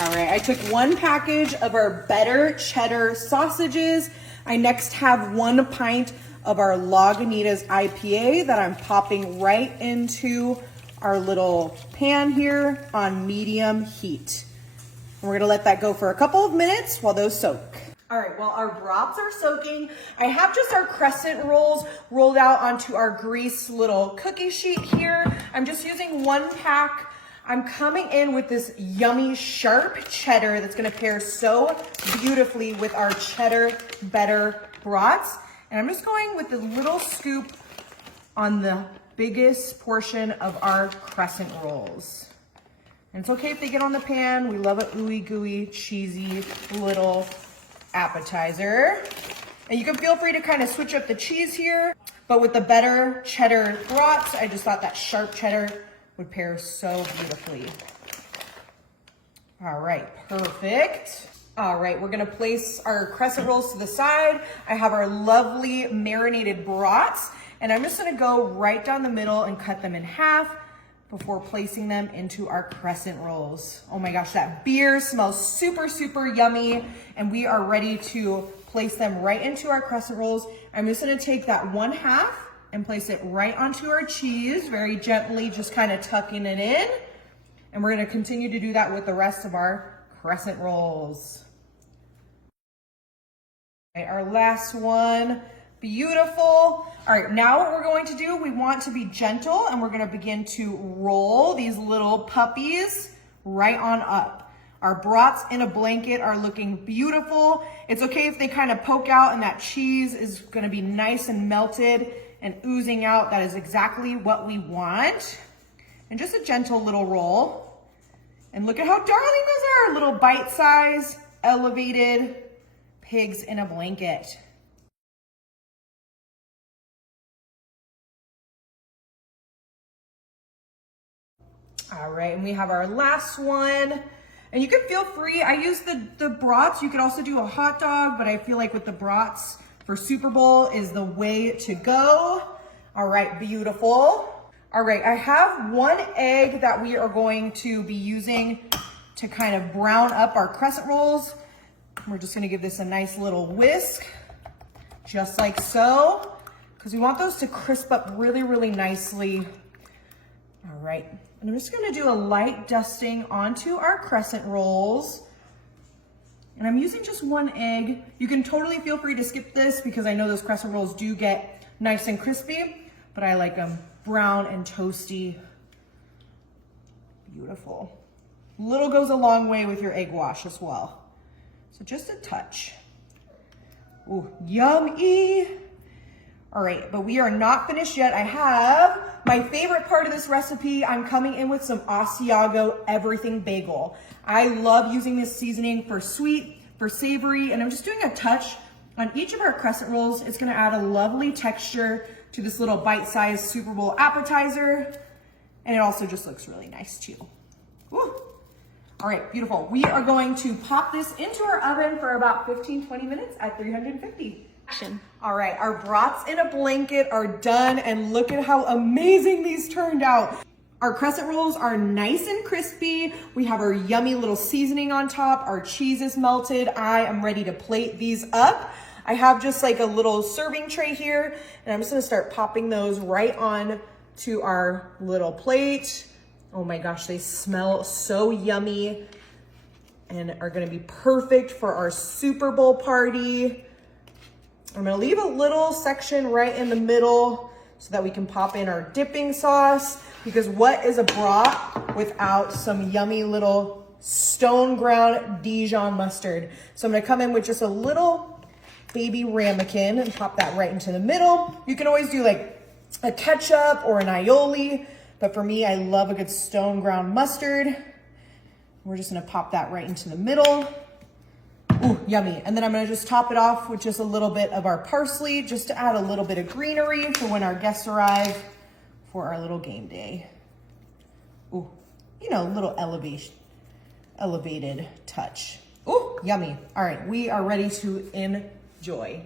All right, I took 1 package of our better cheddar sausages. I next have 1 pint of our Lagunitas IPA that I'm popping right into our little pan here on medium heat. And we're gonna let that go for a couple of minutes while those soak. All right, while our brats are soaking, I have just our crescent rolls rolled out onto our grease little cookie sheet here. I'm just using 1 pack. I'm coming in with this yummy sharp cheddar that's gonna pair so beautifully with our cheddar better brats. And I'm just going with a little scoop on the biggest portion of our crescent rolls. And it's okay if they get on the pan. We love a ooey gooey, cheesy little appetizer. And you can feel free to kind of switch up the cheese here, but with the better cheddar brats, I just thought that sharp cheddar would pair so beautifully. All right, perfect. All right, we're gonna place our crescent rolls to the side. I have our lovely marinated brats, and I'm just gonna go right down the middle and cut them in half before placing them into our crescent rolls. Oh my gosh, that beer smells super, super yummy, and we are ready to place them right into our crescent rolls. I'm just gonna take that 1/2 and place it right onto our cheese, very gently, just kind of tucking it in. And we're gonna continue to do that with the rest of our crescent rolls. All right, our last one, beautiful. All right, now what we're going to do, we want to be gentle and we're gonna begin to roll these little puppies right on up. Our brats in a blanket are looking beautiful. It's okay if they kind of poke out and that cheese is gonna be nice and melted and oozing out. That is exactly what we want. And just a gentle little roll. And look at how darling those are, little bite-sized, elevated pigs in a blanket. All right, and we have our last one. And you can feel free, I use the brats. You could also do a hot dog, but I feel like with the brats for Super Bowl is the way to go. All right, beautiful. All right, I have 1 egg that we are going to be using to kind of brown up our crescent rolls. We're just gonna give this a nice little whisk, just like so, because we want those to crisp up really, really nicely. All right, and I'm just gonna do a light dusting onto our crescent rolls. And I'm using just 1 egg. You can totally feel free to skip this because I know those crescent rolls do get nice and crispy, but I like them brown and toasty. Beautiful. Little goes a long way with your egg wash as well. So just a touch. Ooh, yummy. All right, but we are not finished yet. I have my favorite part of this recipe. I'm coming in with some Asiago everything bagel. I love using this seasoning for sweet, for savory, and I'm just doing a touch on each of our crescent rolls. It's gonna add a lovely texture to this little bite-sized Super Bowl appetizer. And it also just looks really nice too. Woo. All right, beautiful. We are going to pop this into our oven for about 15-20 minutes at 350. All right, our brats in a blanket are done, and look at how amazing these turned out. Our crescent rolls are nice and crispy. We have our yummy little seasoning on top. Our cheese is melted. I am ready to plate these up. I have just like a little serving tray here, and I'm just gonna start popping those right on to our little plate. Oh my gosh, they smell so yummy and are gonna be perfect for our Super Bowl party. I'm gonna leave a little section right in the middle so that we can pop in our dipping sauce, because what is a brat without some yummy little stone ground Dijon mustard? So I'm gonna come in with just a little baby ramekin and pop that right into the middle. You can always do like a ketchup or an aioli, but for me, I love a good stone ground mustard. We're just gonna pop that right into the middle. Ooh, yummy. And then I'm gonna just top it off with just a little bit of our parsley, just to add a little bit of greenery for when our guests arrive for our little game day. Ooh, you know, little elevated touch. Ooh, yummy. All right, we are ready to enjoy.